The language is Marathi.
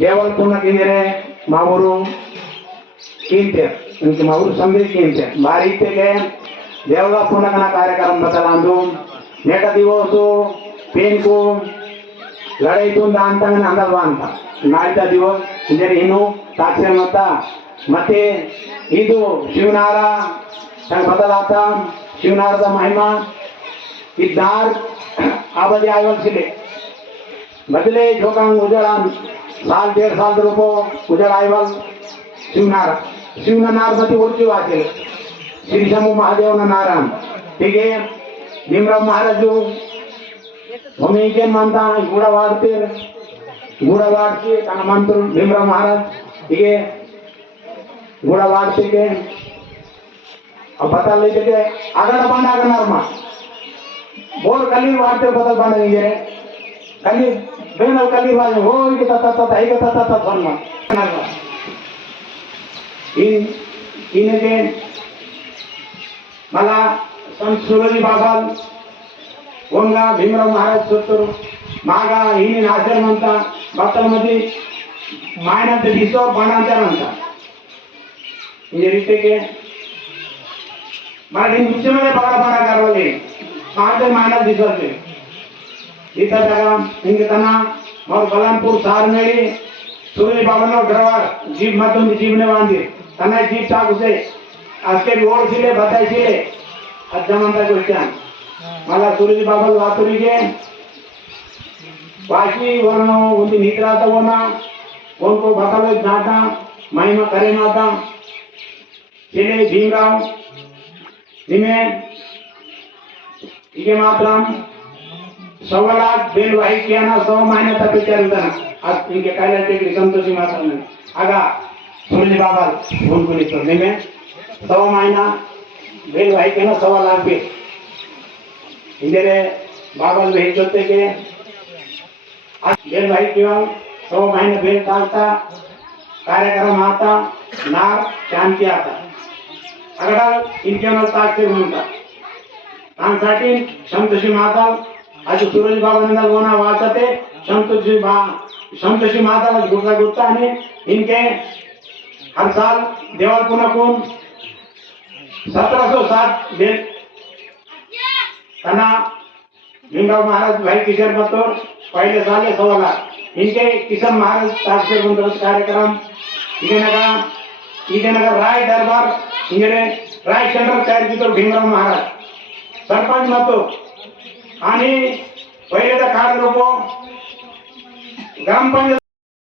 ದೇವರ ಪೂರ್ಣಕಿಂದರೆ ಮಾಮೂರು कीमते उनके माहौल संदेश कीमते बारी के देवला पुनः कार्यक्रम बदलांदू नेट दिवस पेन को लड़ाई तो दांत अंदर अंत नायक दिवस इंजर इनु साक्षर मत ಇದು ಶಿವನಾರ ಬದಲಾತ ಶಿವನಾರದ ಮಹಿಮಾ इदार आबादी आयवलसिले बदले झोकांग उजळा साल 1.5 साल रुपो उजळ आयवल शिवनार शिवनारमती ओळखी वाचेल श्री शंभू महादेव नारायण ठीक आहे भीमराव महाराज भूमिके मानता गुड़ा वाढते त्यांना मानतो भीमराव महाराज ठीक आहे गुड़ा वाढते के अब बता लेते के आगड़ा बांधा करणार मा बोल कली वाढते बदल बांधा निजे कली बेनल कली वाले हो की तता ऐक तता सन्मा इनके मला संत सुरजी बाबा ओंगा भीमराव महाराज सोतरू मागा हिने नाचर म्हणता बातलमध्ये मायनांचे दिसो बाणांच्या म्हणता म्हणजे रीते के मला नुसतेमध्ये बघा बघा करवले माझे मायना दिसवते इथं जगा इंगे तना और बलनपुर सार मेरी सूर्य बाबा नो ड्राइवर जीप मतों की जीप ने बांधी तना जीप था उसे आजके रोड सिले बताई सिले अज्जमंता क्वेश्चन मला सूर्य बाबा वातुरी के बाकी वरनो उनकी निद्रा तो वना उनको बतालो नाटा महिमा करे नाटा सिले भीमराव निमे इके मात्रम 1.25 लाख बेल वाही किया ना 100 महीने तक विचार था आज इनके कायला टेकड़ी संतोषी माता ने आगा सूर्य बाबा भूल को निकल निमे 100 महीना बेल वाही के ना 1.25 लाख बेल इधर बाबा भेज जोते के आज बेल वाही क्यों 100 महीने बेल डालता कार्यक्रम आता नार शांति आता अगड़ा इनके मल ताकते म्हणता तांसाठी संतोषी माता आज सूरज बाबा नंदा गोना वाचते संतोषी माता गुप्ता गुप्ता ने इनके हर साल देवल पुनः कौन 1707 दिन तना भीमराव महाराज भाई किशोर बतौर पहले साल 1.25 लाख इनके किशन महाराज ताकते कार्यक्रम इधर राय दरबार इंगरे राय सेंटर तयार की तो भीमराव महाराज सरपंच मतो आणि पहिले तर काळ लोक ग्रामपंचायत